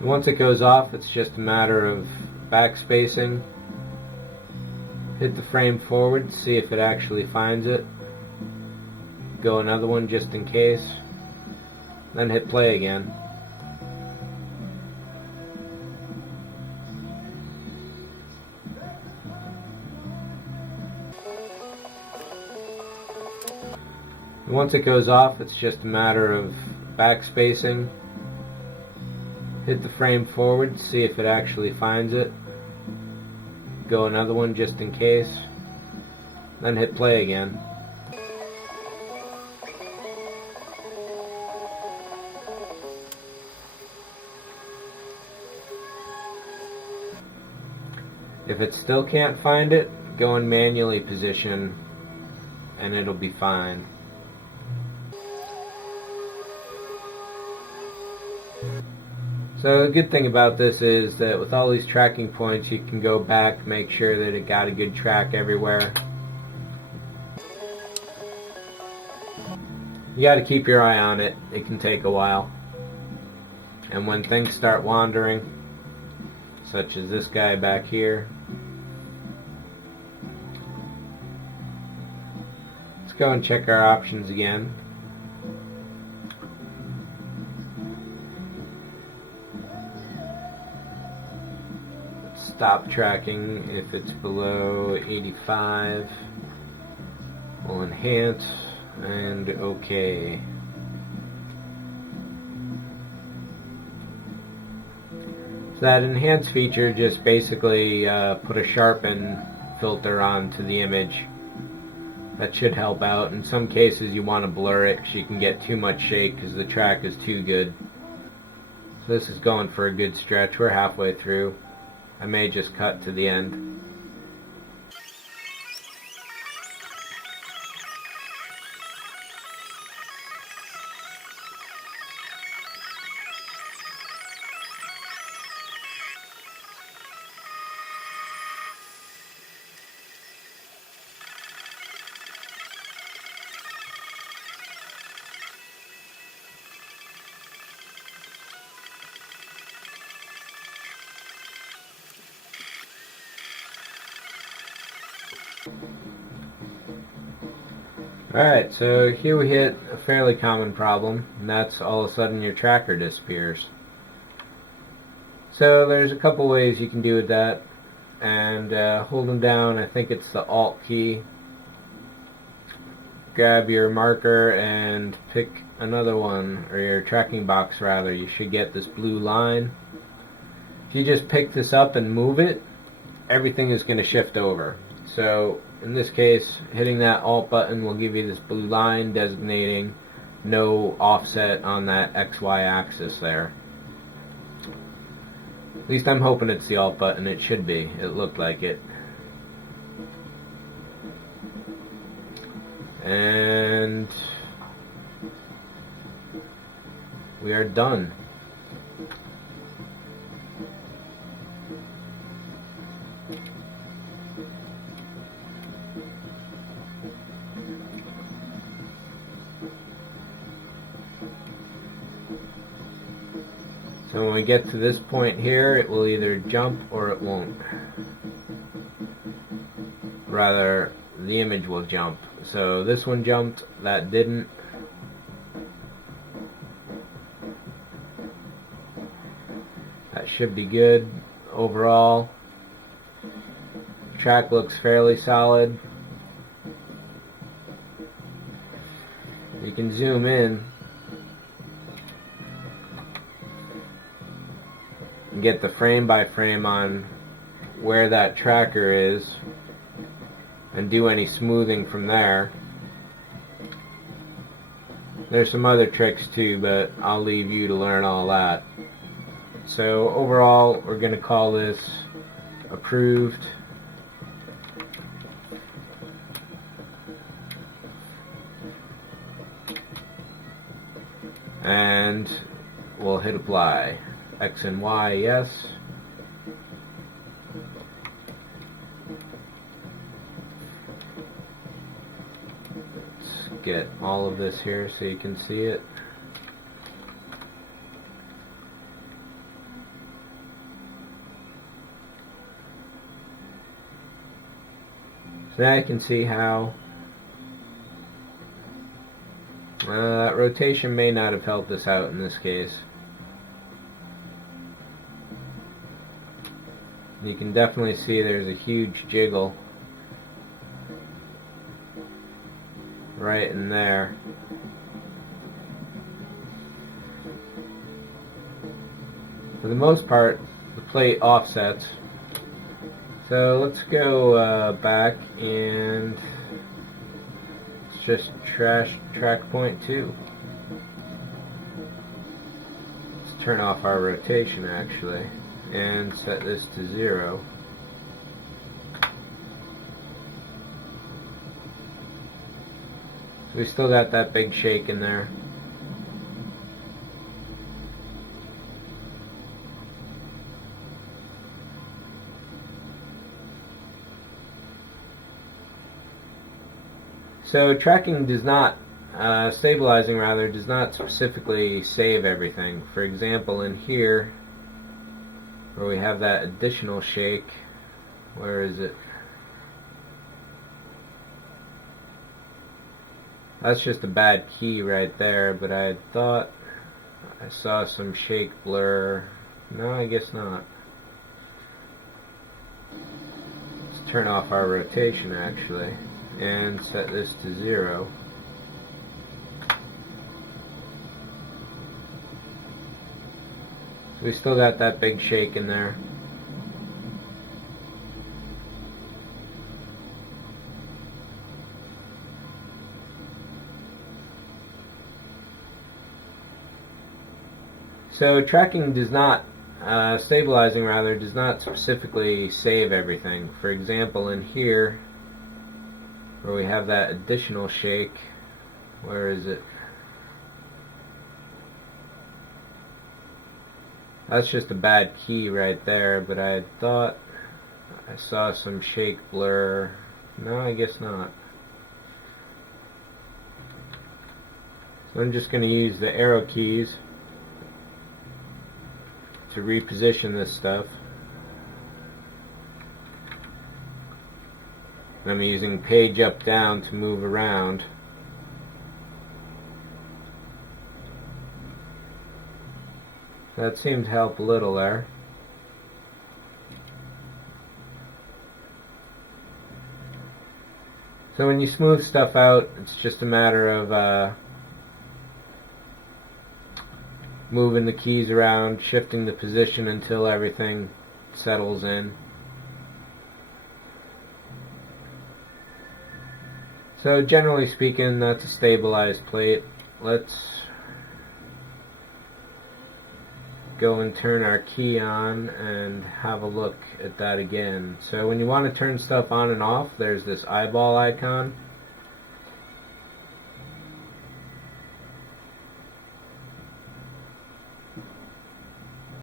Once it goes off, it's just a matter of backspacing. Hit the frame forward, see if it actually finds it. Go another one just in case. Then hit play again. Once it goes off, it's just a matter of backspacing. Hit the frame forward, see if it actually finds it. Go another one just in case. Then hit play again. If it still can't find it, go in manually position and it'll be fine. So the good thing about this is that with all these tracking points, you can go back, make sure that it got a good track everywhere. You got to keep your eye on it. It can take a while. And when things start wandering, such as this guy back here, let's go and check our options again. Stop tracking if it's below 85. We'll enhance and OK. So that enhance feature just basically put a sharpen filter onto the image. That should help out. In some cases you want to blur it because you can get too much shake because the track is too good. So this is going for a good stretch. We're halfway through. I may just cut to the end. Alright, so here we hit a fairly common problem, and that's all of a sudden your tracker disappears. So there's a couple ways you can do with that, and holding down, I think it's the Alt key, grab your marker and pick another one, or your tracking box rather. You should get this blue line. If you just pick this up and move it, everything is going to shift over. So in this case, hitting that Alt button will give you this blue line designating no offset on that XY axis there. At least I'm hoping it's the Alt button. It should be. It looked like it. And we are done. So when we get to this point here, it will either jump or it won't. Rather, the image will jump. So this one jumped, that didn't. That should be good overall. Track looks fairly solid. You can zoom in and get the frame by frame on where that tracker is and do any smoothing from there. There's some other tricks too, but I'll leave you to learn all that. So overall, we're going to call this approved. And we'll hit apply. X and Y, yes. Let's get all of this here so you can see it. So now you can see how that rotation may not have helped us out in this case. You can definitely see there's a huge jiggle right in there. For the most part, the plate offsets. So let's go back and let's just trash track point 2. Let's turn off our rotation actually and set this to 0. So we still got that big shake in there. So tracking does not, stabilizing rather, does not specifically save everything. For example, in here, where we have that additional shake, where is it? That's just a bad key right there, but I thought I saw some shake blur. No, I guess not. Let's turn off our rotation actually and set this to 0. So we still got that big shake in there. So tracking does not, stabilizing rather, does not specifically save everything. For example, in here, where we have that additional shake, where is it? That's just a bad key right there, but I thought I saw some shake blur. No, I guess not. So I'm just going to use the arrow keys to reposition this stuff. I'm using page up down to move around. That seemed to help a little there. So when you smooth stuff out, it's just a matter of moving the keys around, shifting the position until everything settles in. So generally speaking, that's a stabilized plate. Let's go and turn our key on and have a look at that again. So when you want to turn stuff on and off, there's this eyeball icon.